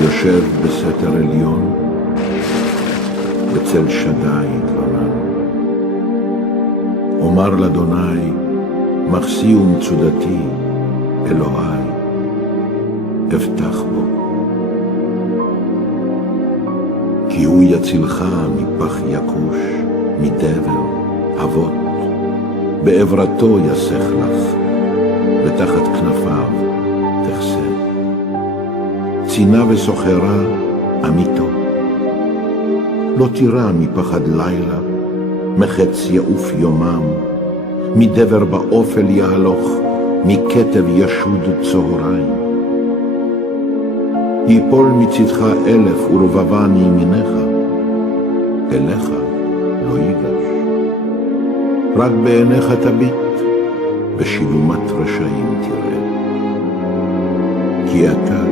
יושב בסתר עליון, בצל שדי יתבונן. אומר לאדוני, מחסי ומצודתי, אלוהי, אבטח בו. כי הוא יצילך מפח יקוש, מדבר, אבות, בעברתו יסך לך, ותחת כנפיו תחסה. צינה וסוחרה עמיתו. לא תירא מפחד לילה, מחץ יעוף יומם, מדבר באופל יהלוך, מכתב ישוד צהריים. ייפול מצדך 1000 ורבבה מימינך, אליך לא ייגש. רק בעיניך תביט, בשילומת רשעים תראה. כי אתה